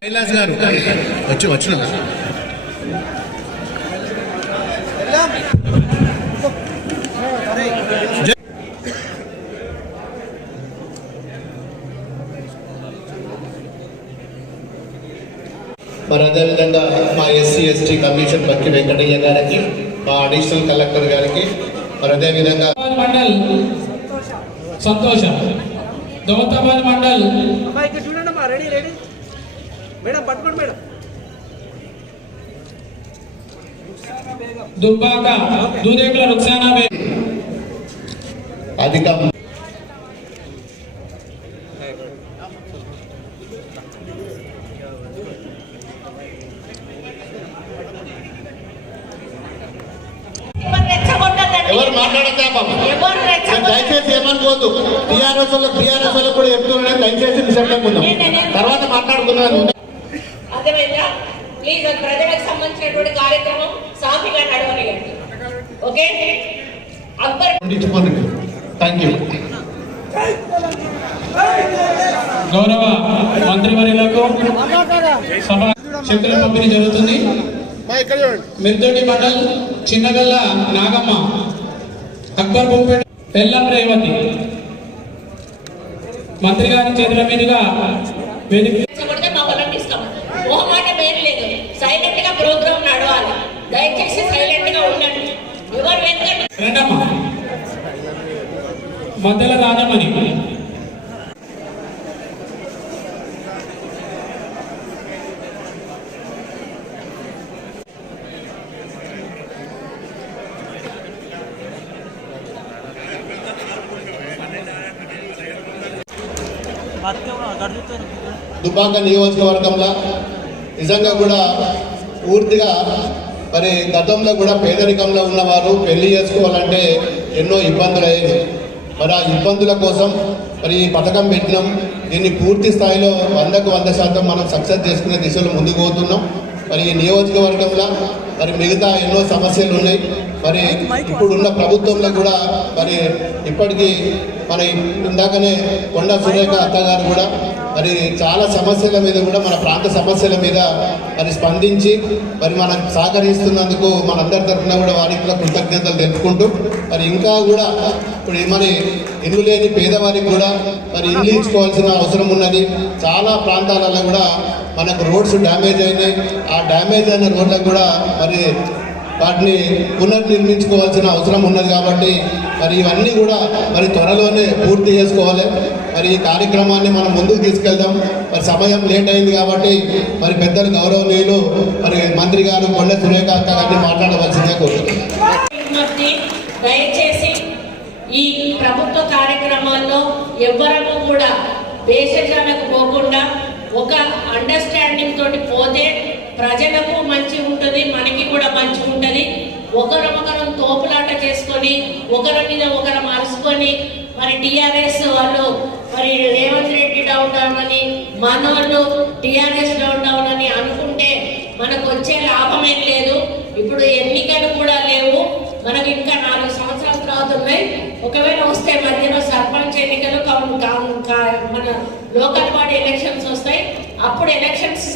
కైలాస్ గారు. వచ్చి వచ్చిన మరి అదేవిధంగా మా SC ST commission Bakki Venkataiah గారికి మా అడిషనల్ కలెక్టర్ గారికి మరి అదేవిధంగా మండల్. సంతోష. దౌతాబాద్ మండల్. చూడండి రెడీ రెడీ. మేడం పట్టుకోండి మేడం. దుబ్బాక దూదేకుల రుక్సానా అధిక బాబు. దయచేసి ఏమనుకోవద్దు టీఆర్ఎస్ టీఆర్ఎస్ కూడా చెప్తున్నాను దయచేసి నిశ్శబ్దంగా ఉందాం. తర్వాత మాట్లాడుకుందాం. అర్థమైందా? ప్లీజ్ అది ప్రజలకు సంబంధించినటువంటి కార్యక్రమం సాఫీగా నడవనియండి ఓకే? అక్బర్ థ్యాంక్ యూ గౌరవ మంత్రివర్యులకు సభ చెక్కుల పంపిణీ జరుగుతుంది. మిర్దొడ్డి మండల్ చిన్నగల్ల నాగమ్మ. అక్బర్ భూపేట పెల్లం రేవతి. మంత్రి గారి చేతుల మీదుగా వేదిక రెచ్చగొడితే దుబ్బాక నియోజకవర్గంలో నిజంగా కూడా పూర్తిగా మరి గతంలో కూడా పేదరికంలో ఉన్నవారు పెళ్ళి చేసుకోవాలంటే ఎన్నో ఇబ్బందులు అయ్యేవి మరి ఆ ఇబ్బందుల కోసం మరి ఈ పథకం పెట్టినాం. దీన్ని పూర్తి స్థాయిలో వందకు వంద శాతం మనం సక్సెస్ చేసుకునే దిశలో ముందుకు పోతున్నాం. మరి ఈ నియోజకవర్గంలో మరి మిగతా ఎన్నో సమస్యలు ఉన్నాయి. మరి ఇప్పుడున్న ప్రభుత్వంలో కూడా మరి ఇప్పటికీ మన ఇందాకనే కొండ సురేఖ అత్తగారు కూడా మరి చాలా సమస్యల మీద కూడా మన ప్రాంత సమస్యల మీద మరి స్పందించి మరి మనం సహకరిస్తున్నందుకు మనందరి తరఫున కూడా వారికి కూడా కృతజ్ఞతలు తెలుపుకుంటూ మరి ఇంకా కూడా ఇప్పుడు మరి ఇల్లు లేని పేదవారికి కూడా మరి ఇల్లు ఇచ్చుకోవాల్సిన అవసరం ఉన్నది. చాలా ప్రాంతాలలో కూడా మనకు రోడ్స్ డ్యామేజ్ అయినాయి. ఆ డ్యామేజ్ అయిన రోడ్లకు కూడా మరి వాటిని పునర్నిర్మించుకోవాల్సిన అవసరం ఉన్నది కాబట్టి మరి ఇవన్నీ కూడా మరి త్వరలోనే పూర్తి చేసుకోవాలి. మరి ఈ కార్యక్రమాన్ని మనం ముందుకు తీసుకెళ్దాం. మరి సమయం లేట్ అయింది కాబట్టి మరి పెద్దలు గౌరవనీయులు మరి మంత్రి గారు కొండ సురేఖ అక్క గారిని మాట్లాడవలసిందే దయచేసి ఈ ప్రభుత్వ కార్యక్రమాల్లో ఎవ్వరము కూడా భేషజాలకు పోకుండా ఒక అండర్స్టాండింగ్ తోటి పోతే ప్రజలకు మంచి ఉంటుంది మనకి కూడా మంచి ఉంటుంది. ఒకరొకరం తోపులాట చేసుకొని ఒకరి మీద ఒకరు అరుచుకొని మరి టిఆర్ఎస్ వాళ్ళు మరి రేవంత్ రెడ్డి డౌన్ డౌన్ అని మనోళ్ళు టిఆర్ఎస్ డౌన్ డౌన్ అని అనుకుంటే మనకు వచ్చే లాభం ఏం లేదు. ఇప్పుడు ఎన్నికలు కూడా లేవు. మనకు ఇంకా నాలుగు సంవత్సరాల తర్వాత ఉన్నాయి. ఒకవేళ వస్తే మధ్యలో సర్పంచ్ ఎన్నికలు కా- మన లోకల్ బాడీ ఎలక్షన్స్ వస్తాయి. అప్పుడు ఎలక్షన్స్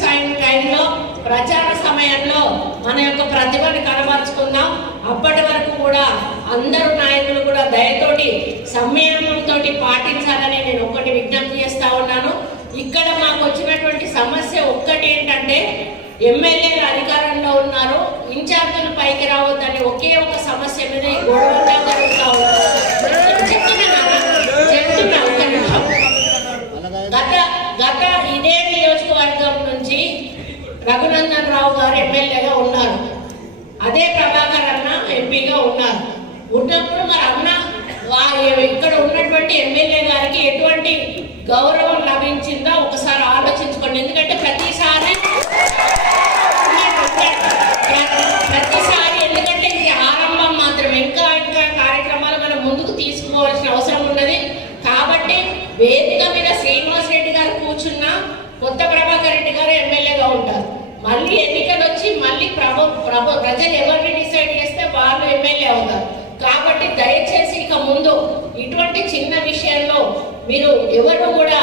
టైంలో ప్రచార సమయంలో మన యొక్క ప్రతిభను కనబరుచుకుందాం. అప్పటి వరకు కూడా అందరూ నాయకులు కూడా దయతోటి సంయమంతో పాటించాలని నేను ఒకటి విజ్ఞప్తి చేస్తా ఉన్నాను. ఇక్కడ మాకు వచ్చినటువంటి సమస్య ఒక్కటి ఏంటంటే ఎమ్మెల్యేలు అధికారంలో ఉన్నారు. ఇన్ఛార్జీలు పైకి రావద్దని ఒకే ఒక సమస్య మీద ఈ గొడవగా జరుగుతా ఉంది చెప్తున్నానా? చెప్తున్నా ఒక్క నిమిషం. గత గత ఇదే నియోజకవర్గం నుంచి రఘునందన్ రావు గారు ఎమ్మెల్యేగా ఉన్నారు. అదే ప్రభాకర్ అన్న ఎంపీగా ఉన్నారు. ఉన్నప్పుడు మరి అన్న ఇక్కడ ఉన్నటువంటి ఎమ్మెల్యే గారికి ఎటువంటి గౌరవం లభించిందో? ఒకసారి ఆలోచించుకోండి. ఎందుకంటే ప్రతిసారి ప్రతిసారి ఎందుకంటే ఇది ఆరంభం మాత్రం ఇంకా ఇంకా కార్యక్రమాలు మనం ముందుకు తీసుకోవాల్సిన అవసరం ఉన్నది. కాబట్టి వేదిక మీద శ్రీనివాస్ రెడ్డి గారు కూర్చున్నా కొత్త ప్రభాకర్ రెడ్డి గారు ఎమ్మెల్యేగా ఉంటారు. మళ్ళీ ఎన్నికలు వచ్చి మళ్ళీ ప్రభు ప్రభు ప్రజలు ఎవరిని డిసైడ్ చేస్తే వాళ్ళు ఎమ్మెల్యే అవుతారు. కాబట్టి దయచేసి ఇక ముందు ఇటువంటి చిన్న విషయంలో మీరు ఎవరు కూడా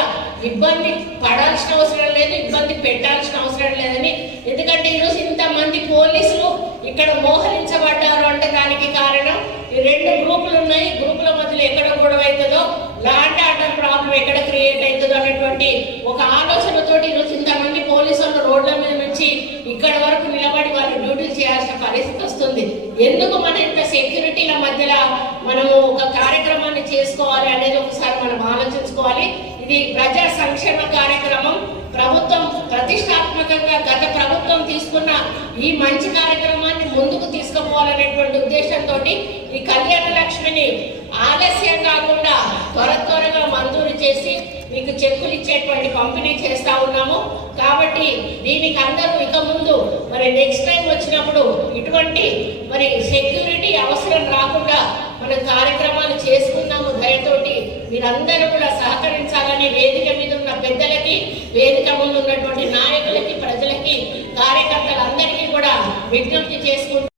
ఇబ్బంది పడాల్సిన అవసరం లేదు ఇబ్బంది పెట్టాల్సిన అవసరం లేదని. ఎందుకంటే ఈరోజు ఇంతమంది పోలీసులు ఇక్కడ మోహరించబడ్డారు అంటే దానికి కారణం ఈ రెండు గ్రూపులు ఉన్నాయి. గ్రూపుల మధ్యలో ఎక్కడ గొడవ అవుతుందో లాంటి ఆర్డర్ ప్రాబ్లం ఎక్కడ క్రియేట్ అవుతుందో అనేటువంటి ఒక ఆలోచన తోటి ఈరోజు ఇంతమంది పోలీసులు రోడ్ల మీద నుంచి ఇక్కడ వరకు నిలబడి వాళ్ళు డ్యూటీలు చేయాల్సిన పరిస్థితి వస్తుంది. ఎందుకు మన ఇంత సెక్యూరిటీల మధ్యలో మనము ఒక కార్యక్రమాన్ని చేసుకోవాలి అనేది ఒకసారి మనం ఆలోచించుకోవాలి. ఇది ప్రజా సంక్షేమ కార్యక్రమం. ప్రభుత్వం ప్రతిష్టాత్మకంగా గత ప్రభుత్వం తీసుకున్న ఈ మంచి కార్యక్రమాన్ని ముందుకు తీసుకుపోవాలనేటువంటి ఉద్దేశంతో ఈ కళ్యాణ లక్ష్మిని ఆలస్యం కాకుండా త్వర త్వరగా మంజూరు చేసి మీకు చెక్కులు ఇచ్చేటువంటి పంపిణీ చేస్తా ఉన్నాము. కాబట్టి దీనికి అందరూ ఇక ముందు మరి నెక్స్ట్ టైం వచ్చినప్పుడు ఇటువంటి మరి సెక్యూరిటీ అవసరం రాకుండా మన కార్యక్రమాలు చేసుకుందాము దయతోటి. మీరందరూ కూడా సహకరించాలని వేదిక మీద ఉన్న పెద్దలకి వేదిక ముందు ఉన్నటువంటి నాయకులకి ప్రజలకి కార్యకర్తలందరికీ కూడా విజ్ఞప్తి చేసుకుంటూ